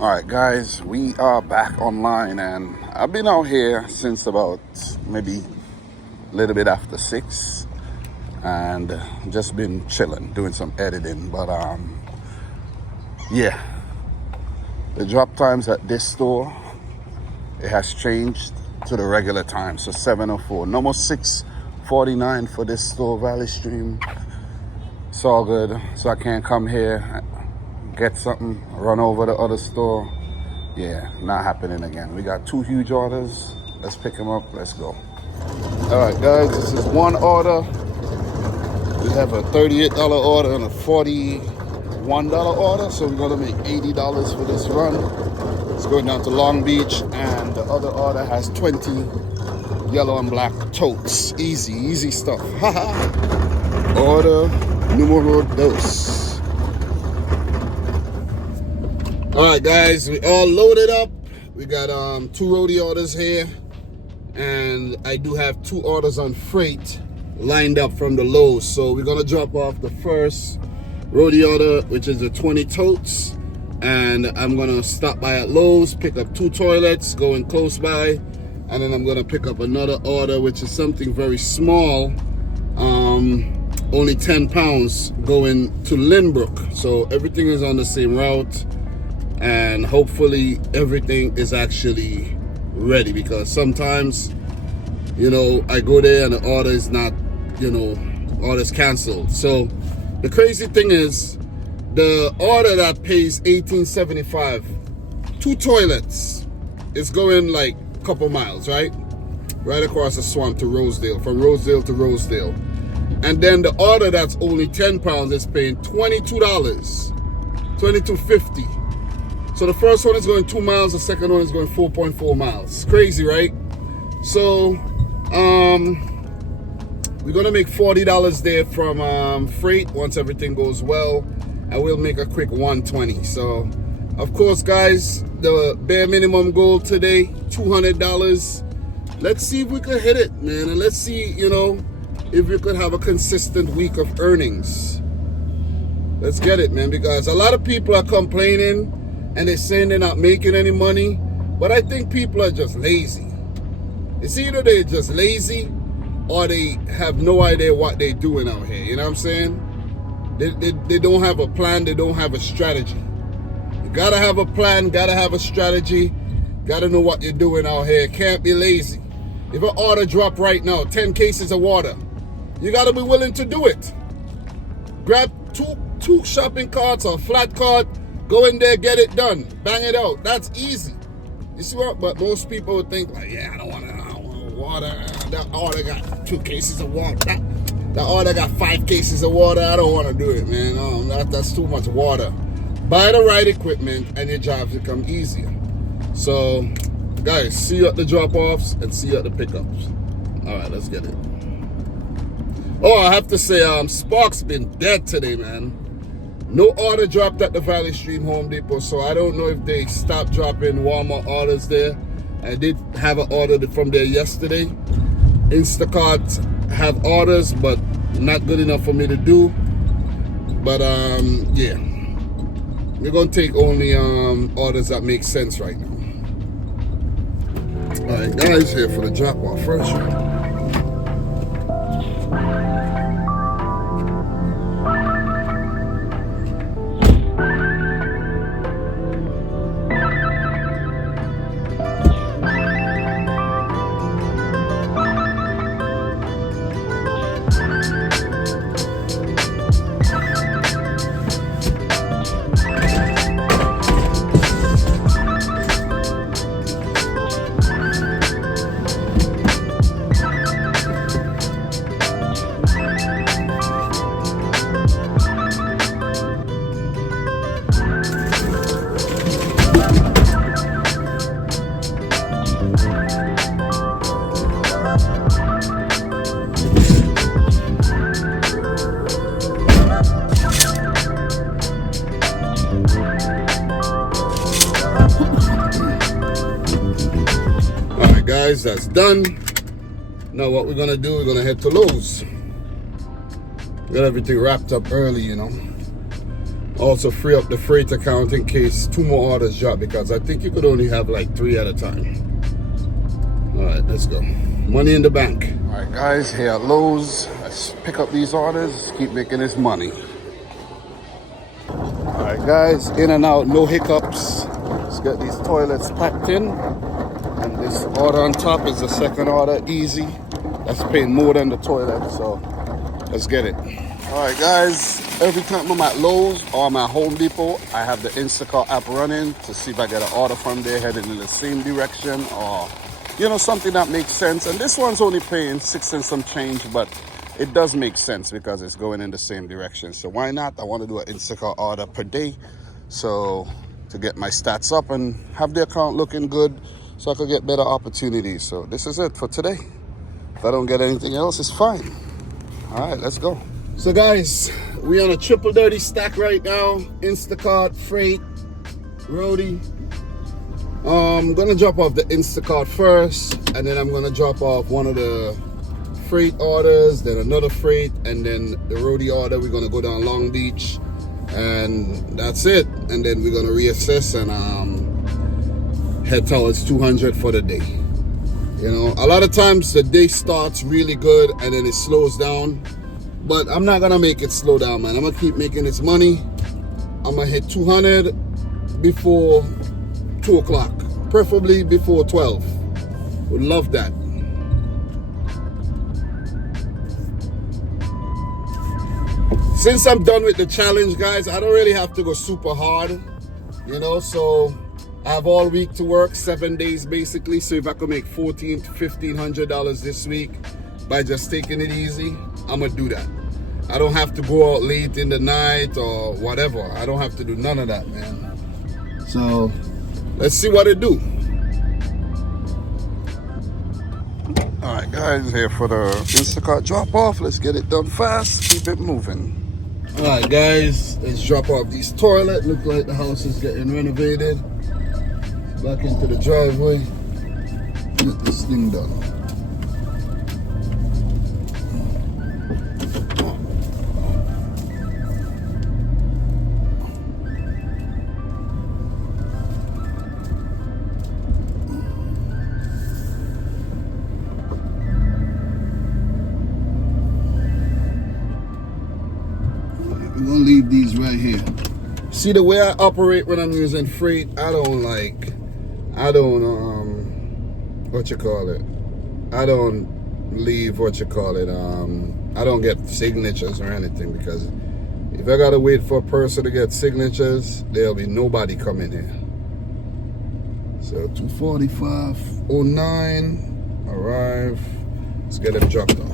All right, guys, we are back online, and I've been out here since about maybe a little bit after 6, and just been chilling, doing some editing. But yeah, the drop times at this store, it has changed to the regular time, so 7:04. No more 6:49 for this store, Valley Stream. It's all good, so I can't come here, get something, run over the other store. Yeah, not happening again. We got 2 huge orders. Let's pick them up. Let's go. All right, guys, this is one order. We have a $38 order and a $41 order, so we're gonna make $80 for this run. It's going down to Long Beach, and the other order has 20 yellow and black totes. Easy stuff. Order numero dos. All right, guys, we all loaded up. We got 2 roadie orders here, and I do have 2 orders on freight lined up from the Lowe's. So we're gonna drop off the first roadie order, which is the 20 totes, and I'm gonna stop by at Lowe's, pick up 2 toilets going close by, and then I'm gonna pick up another order, which is something very small, only 10 pounds, going to Lynbrook. So everything is on the same route, and hopefully everything is actually ready, because sometimes, I go there and the order is not, order's canceled. So the crazy thing is, the order that pays $18.75, 2 toilets, is going like a couple miles, right across the swamp to Rosedale, from Rosedale to Rosedale. And then the order that's only 10 pounds is paying $22, $22.50. So the first one is going 2 miles, the second one is going 4.4 miles. Crazy, right? So we're gonna make $40 there from freight once everything goes well, and we'll make a quick 120. So of course, guys, the bare minimum goal today, $200. Let's see if we could hit it, man, and let's see, if we could have a consistent week of earnings. Let's get it, man, because a lot of people are complaining and they're saying they're not making any money, but I think people are just lazy. It's either they're just lazy or they have no idea what they're doing out here. You know what I'm saying? They don't have a plan. They don't have a strategy. You gotta have a plan, gotta have a strategy, gotta know what you're doing out here. Can't be lazy. If an order drop right now, 10 cases of water, you gotta be willing to do it. Grab two shopping carts or flat cart, go in there, get it done, bang it out. That's easy. You see what? But most people would think, like, yeah, I don't want water. That order got 2 cases of water. That order got 5 cases of water. I don't want to do it, man. That's too much water. Buy the right equipment, and your jobs become easier. So, guys, see you at the drop-offs and see you at the pickups. All right, let's get it. Oh, I have to say, Spark's been dead today, man. No order dropped at the Valley Stream Home Depot, so I don't know if they stopped dropping Walmart orders there. I did have an order from there yesterday. Instacart have orders, but not good enough for me to do. But yeah, we're gonna take only orders that make sense right now. All right, guys, here for the drop off first. Guys, that's done. Now what we're gonna do, we're gonna head to Lowe's. Got everything wrapped up early, Also free up the freight account in case 2 more orders drop, because I think you could only have like 3 at a time. All right, let's go. Money in the bank. All right, guys, here at Lowe's. Let's pick up these orders, keep making this money. All right, guys, in and out, no hiccups. Let's get these toilets packed in. And this order on top is the second order, easy. That's paying more than the toilet, so let's get it. All right, guys, every time I'm at Lowe's or I'm at Home Depot, I have the Instacart app running to see if I get an order from there heading in the same direction, or, you know, something that makes sense. And this one's only paying 6 and some change, but it does make sense because it's going in the same direction. So why not? I want to do an Instacart order per day, so to get my stats up and have the account looking good so I could get better opportunities. So this is it for today. If I don't get anything else, it's fine. All right, let's go. So guys, we on a triple dirty stack right now. Instacart, freight, roadie. I'm gonna drop off the Instacart first, and then I'm gonna drop off one of the freight orders, then another freight, and then the roadie order. We're gonna go down Long Beach, and that's it. And then we're gonna reassess and head towards 200 for the day. You know, a lot of times the day starts really good and then it slows down, but I'm not gonna make it slow down, man. I'm gonna keep making this money. I'm gonna hit 200 before 2 o'clock, preferably before 12. Would love that. Since I'm done with the challenge, guys, I don't really have to go super hard, you know, so I have all week to work, 7 days basically. So if I could make $1,400 to $1,500 this week by just taking it easy, I'm gonna do that. I don't have to go out late in the night or whatever. I don't have to do none of that, man. So let's see what it do. All right, guys, here for the Instacart drop off. Let's get it done fast, keep it moving. All right, guys, let's drop off these toilets. Look like the house is getting renovated. Back into the driveway. Get this thing done. We're gonna leave these right here. See, the way I operate when I'm using freight, I don't I don't get signatures or anything, because if I gotta wait for a person to get signatures, there'll be nobody coming here. So 2:45:09, arrive. Let's get them dropped off.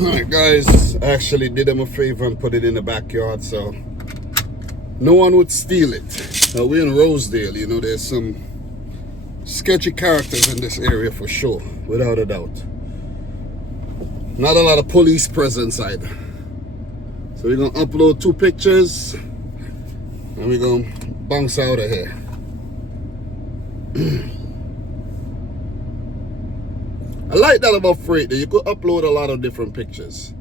Alright, guys, I actually did them a favor and put it in the backyard so no one would steal it. We're in Rosedale, you know, there's some sketchy characters in this area for sure, without a doubt. Not a lot of police presence either. So we're gonna upload 2 pictures and we're gonna bounce out of here. I like that about freight, that you could upload a lot of different pictures.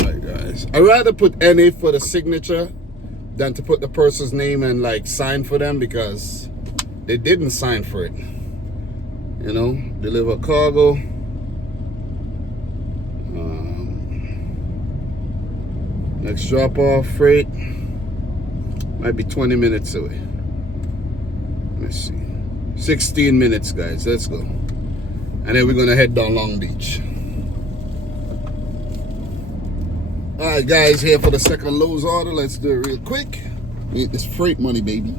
Alright, guys, I'd rather put NA for the signature than to put the person's name and like sign for them, because they didn't sign for it. You know, deliver cargo. Next drop off, freight. Might be 20 minutes away. Let's see. 16 minutes, guys. Let's go. And then we're going to head down Long Beach. Alright, guys, here for the second Lowe's order. Let's do it real quick. Need this freight money, baby.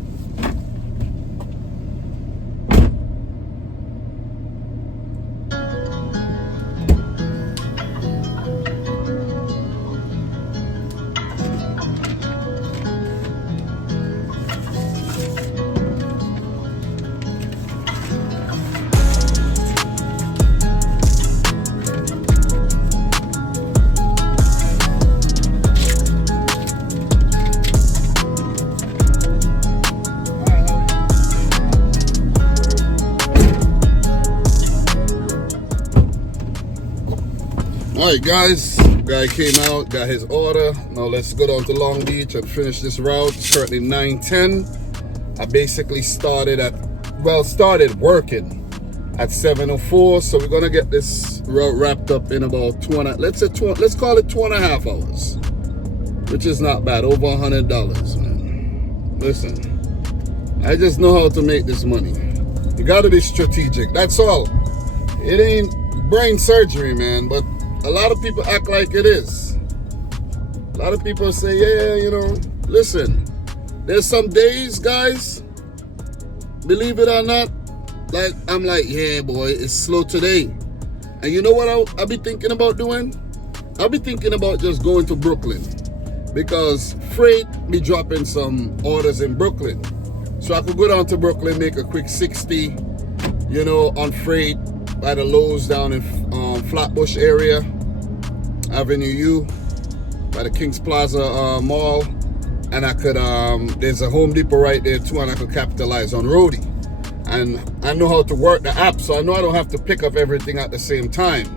Alright guys, guy came out, got his order. Now let's go down to Long Beach and finish this route. It's currently 9:10. I basically started working at 7:04, so we're gonna get this route wrapped up in about let's call it 2.5 hours, which is not bad. Over $100, man. Listen, I just know how to make this money. You gotta be strategic. That's all. It ain't brain surgery, man, but a lot of people act like it is. A lot of people say, yeah, you know, listen, there's some days, guys, believe it or not, like I'm like, yeah, boy, it's slow today. And you know what I'll be thinking about doing? I'll be thinking about just going to Brooklyn, because Freight be dropping some orders in Brooklyn. So I could go down to Brooklyn, make a quick 60, you know, on Freight by the Lowe's down in Flatbush area, Avenue U, by the Kings Plaza Mall. And I could, there's a Home Depot right there too, and I could capitalize on Roadie. And I know how to work the app, so I know I don't have to pick up everything at the same time.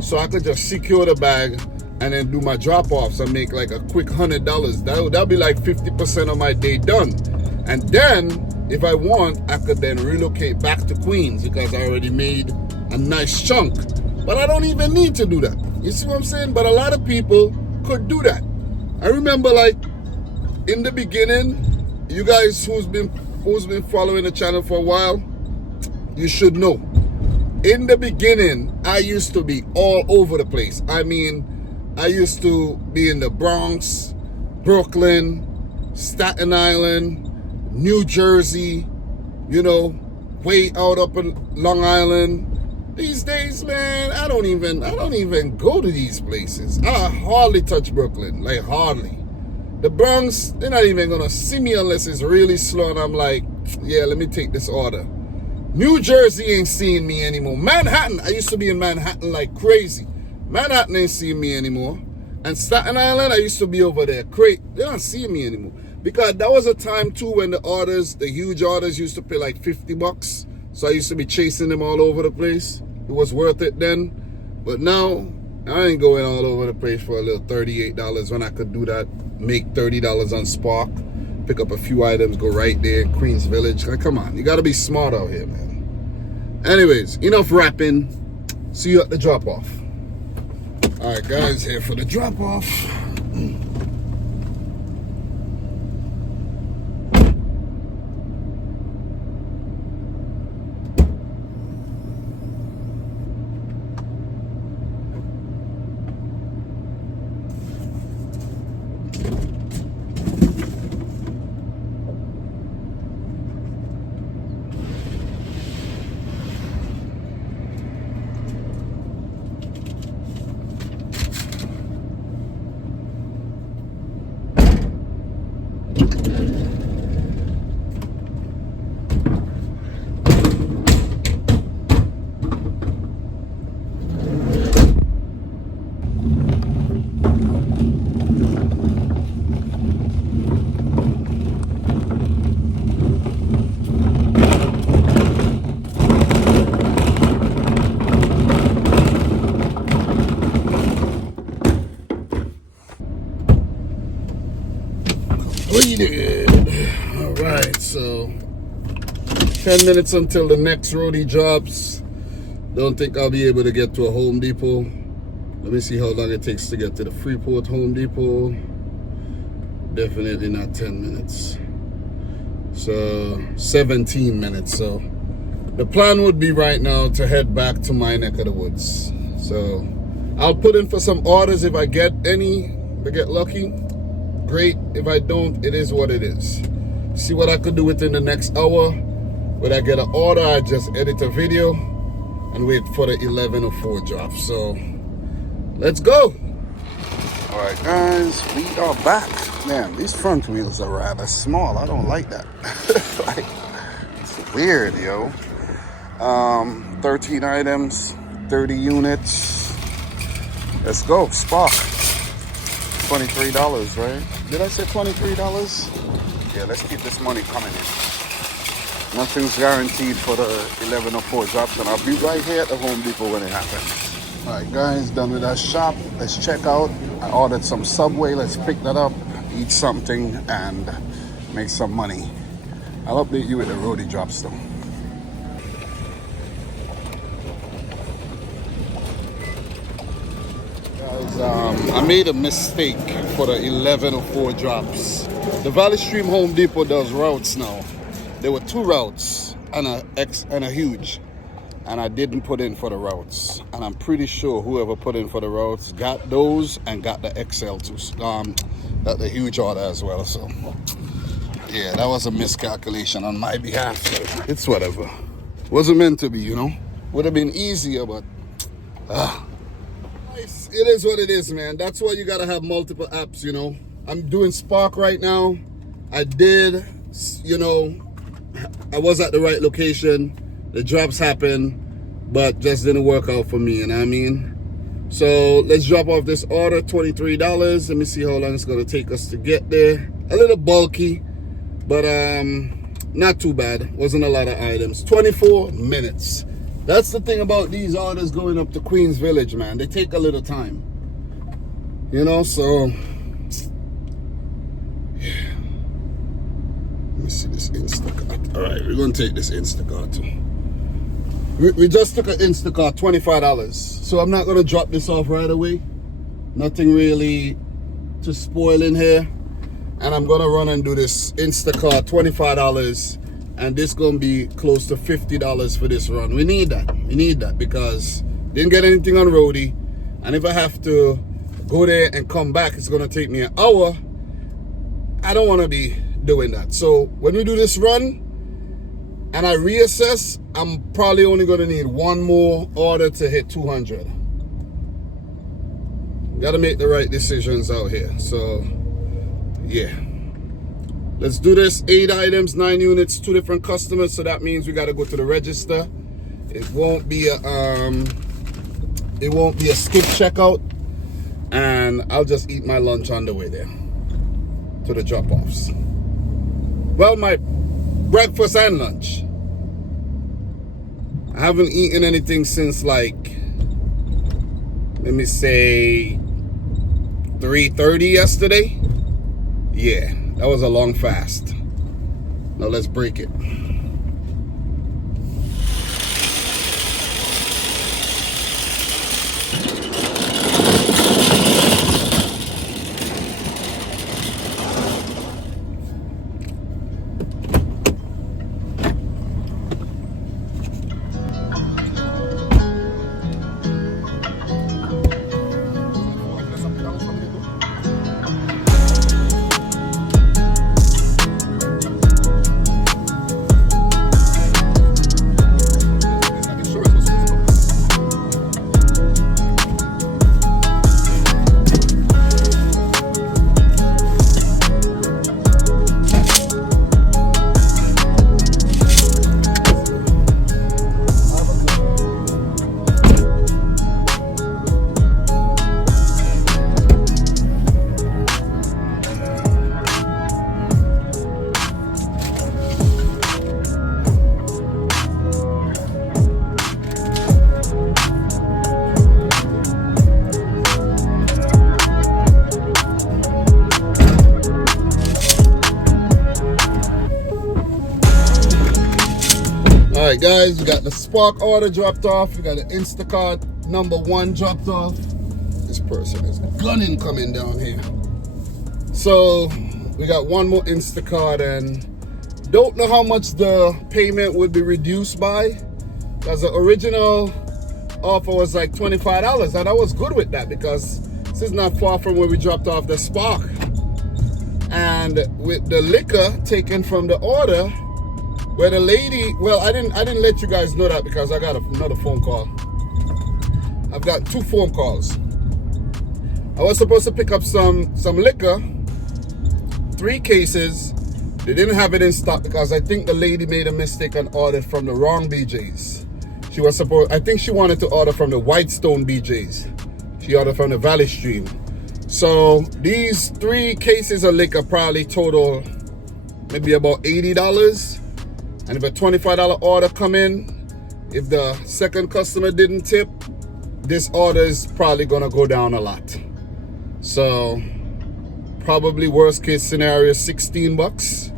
So I could just secure the bag and then do my drop-offs and make like a quick $100. That'll be like 50% of my day done. And then, if I want, I could then relocate back to Queens because I already made a nice chunk. But I don't even need to do that. You see what I'm saying? But a lot of people could do that. I remember, like, in the beginning, you guys who's been following the channel for a while, you should know. In the beginning, I used to be all over the place. I mean, I used to be in the Bronx, Brooklyn, Staten Island, New Jersey, you know, way out up in Long Island. These days, man, I don't even go to these places. I hardly touch Brooklyn, like hardly. The Bronx, they're not even gonna see me unless it's really slow and I'm like, yeah, let me take this order. New Jersey ain't seeing me anymore. Manhattan, I used to be in Manhattan like crazy. Manhattan ain't seeing me anymore. And Staten Island, I used to be over there. They're not seeing me anymore. Because that was a time too when the huge orders used to pay like $50. So I used to be chasing them all over the place. It was worth it then. But now, I ain't going all over the place for a little $38 when I could do that. Make $30 on Spark. Pick up a few items, go right there in Queens Village. Like, come on, you gotta be smart out here, man. Anyways, enough rapping. See you at the drop-off. All right, guys, here for the drop-off. All right, so 10 minutes until the next Roadie drops. Don't think I'll be able to get to a Home Depot. Let me see how long it takes to get to the Freeport Home Depot. Definitely not 10 minutes. So 17 minutes. So the plan would be right now to head back to my neck of the woods. So I'll put in for some orders if I get any. If I get lucky, great. If I don't, it is what it is. See what I could do within the next hour. When I get an order, I just edit a video and wait for the 11:04 drop. So let's go. All right, guys, we are back. Man, these front wheels are rather small. I don't like that. Like, it's weird, yo. 13 items, 30 units. Let's go, Spark. $23, right? Did I say $23? Yeah, let's keep this money coming in. Nothing's guaranteed for the 11:04 drops, and I'll be right here at the Home Depot when it happens. All right, guys, done with that shop. Let's check out. I ordered some Subway. Let's pick that up, eat something, and make some money. I'll update you with the roadie drops though. Guys, I made a mistake for the 1104 drops. The Valley Stream Home Depot does routes now. There were 2 routes and a huge. And I didn't put in for the routes, and I'm pretty sure whoever put in for the routes got those and got the XL too, got the huge order as well. So yeah, that was a miscalculation on my behalf. It's whatever. Wasn't meant to be, you know. Would have been easier, but it is what it is, man. That's why you gotta have multiple apps, you know. I'm doing Spark right now. I did, you know, I was at the right location. The drops happened, but just didn't work out for me, you know what I mean? So let's drop off this order, $23. Let me see how long it's gonna take us to get there. A little bulky, but not too bad. Wasn't a lot of items. 24 minutes. That's the thing about these orders going up to Queens Village, man. They take a little time. You know, so yeah. Let me see this Instacart. All right, we're gonna take this Instacart too. We just took an Instacart, $25. So I'm not gonna drop this off right away. Nothing really to spoil in here. And I'm gonna run and do this Instacart, $25. And this gonna be close to $50 for this run. We need that. We need that because didn't get anything on roadie. And if I have to go there and come back, it's gonna take me an hour. I don't wanna be doing that. So when we do this run, and I reassess, I'm probably only gonna need one more order to hit 200. Gotta make the right decisions out here. So, yeah. Let's do this. 8 items, 9 units, 2 different customers. So that means we gotta go to the register. It won't be a skip checkout. And I'll just eat my lunch on the way there to the drop-offs. Well, my breakfast and lunch. I haven't eaten anything since like, let me say 3:30 yesterday. Yeah, that was a long fast. Now let's break it. All right, guys, we got the Spark order dropped off. We got the Instacart #1 dropped off. This person is gunning coming down here. So we got one more Instacart, and don't know how much the payment would be reduced by, because the original offer was like $25, and I was good with that because this is not far from where we dropped off the Spark. And with the liquor taken from the order, where the lady, well, I didn't let you guys know that because I got another phone call. I've got 2 phone calls. I was supposed to pick up some liquor, 3 cases. They didn't have it in stock because I think the lady made a mistake and ordered from the wrong BJ's. I think she wanted to order from the Whitestone BJ's. She ordered from the Valley Stream. So these 3 cases of liquor probably total maybe about $80. And if a $25 order come in, if the second customer didn't tip, this order is probably gonna go down a lot. So probably worst case scenario, 16 bucks.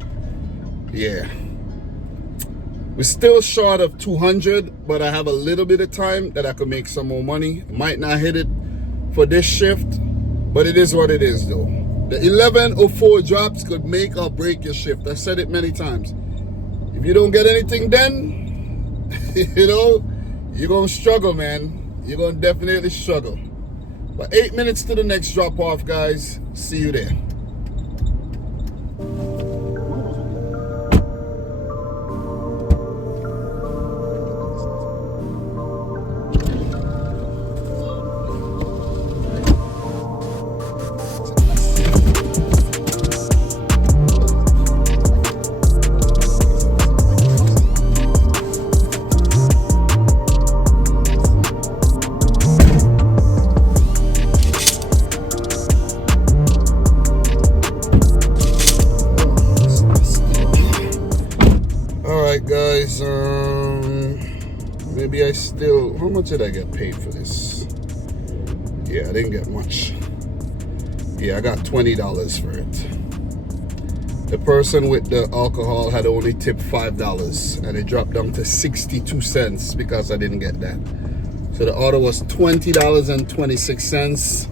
Yeah. We're still short of 200, but I have a little bit of time that I could make some more money. Might not hit it for this shift, but it is what it is though. The 11:04 drops could make or break your shift. I said it many times. If you don't get anything done, you know, you're gonna struggle, man. You're gonna definitely struggle. But 8 minutes to the next drop off, guys. See you there. Guys, maybe I still, how much did I get paid for this? Yeah, I didn't get much. Yeah, I got $20 for it. The person with the alcohol had only tipped $5 and it dropped down to 62 cents because I didn't get that. So the order was $20.26.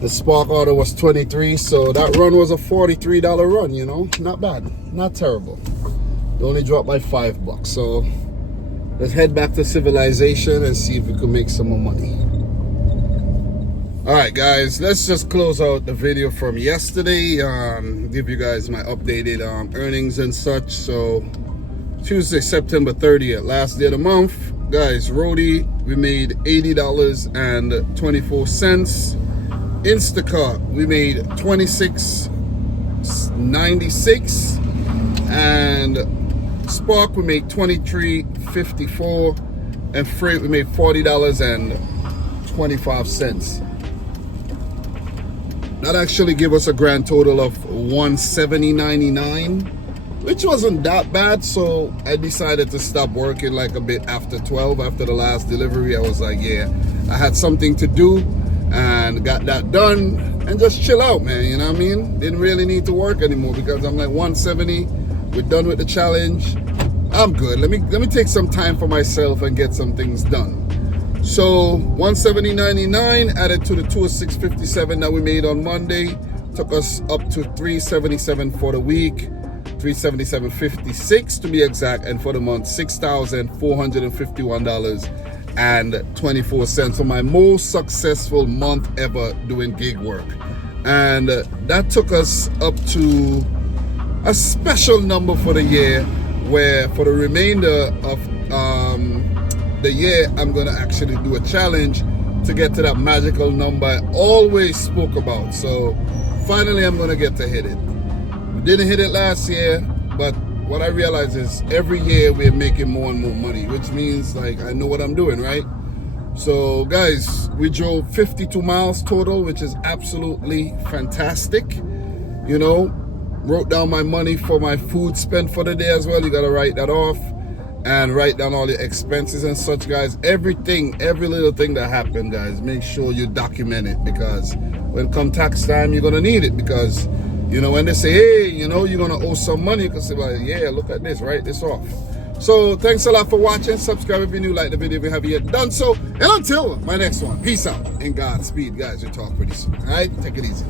The Spark order was $23, so that run was a $43 run, you know, not bad, not terrible. It only dropped by $5. So let's head back to civilization and see if we can make some more money. All right, guys, let's just close out the video from yesterday. Give you guys my updated earnings and such. So Tuesday, September 30th, last day of the month, guys. Roadie, we made $80.24. Instacart, we made $26.96, and Spark we made $23.54, and Freight we made $40.25. That actually gave us a grand total of $170.99, which wasn't that bad. So I decided to stop working like a bit after 12. After the last delivery, I was like, yeah, I had something to do and got that done and just chill out, man. You know what I mean? Didn't really need to work anymore because I'm like 170. We're done with the challenge. I'm good. Let me take some time for myself and get some things done. So $170.99 added to the $206.57 that we made on Monday took us up to $377 for the week, $377.56 to be exact, and for the month $6,451.24 for my most successful month ever doing gig work. And that took us up to a special number for the year, where for the remainder of the year I'm gonna actually do a challenge to get to that magical number I always spoke about. So finally I'm gonna get to hit it. We didn't hit it last year, but what I realize is every year we're making more and more money, which means like I know what I'm doing, right? So guys, we drove 52 miles total, which is absolutely fantastic. You know, wrote down my money for my food spent for the day as well. You gotta write that off and write down all your expenses and such, guys. Everything, every little thing that happened, guys, make sure you document it, because when come tax time, you're gonna need it. Because, you know, when they say, hey, you know, you're gonna owe some money, you can say, like, yeah, look at this, write this off. So thanks a lot for watching. Subscribe if you're new, like the video if you haven't yet done so. And until my next one, peace out and Godspeed, guys. We'll talk pretty soon. All right, take it easy.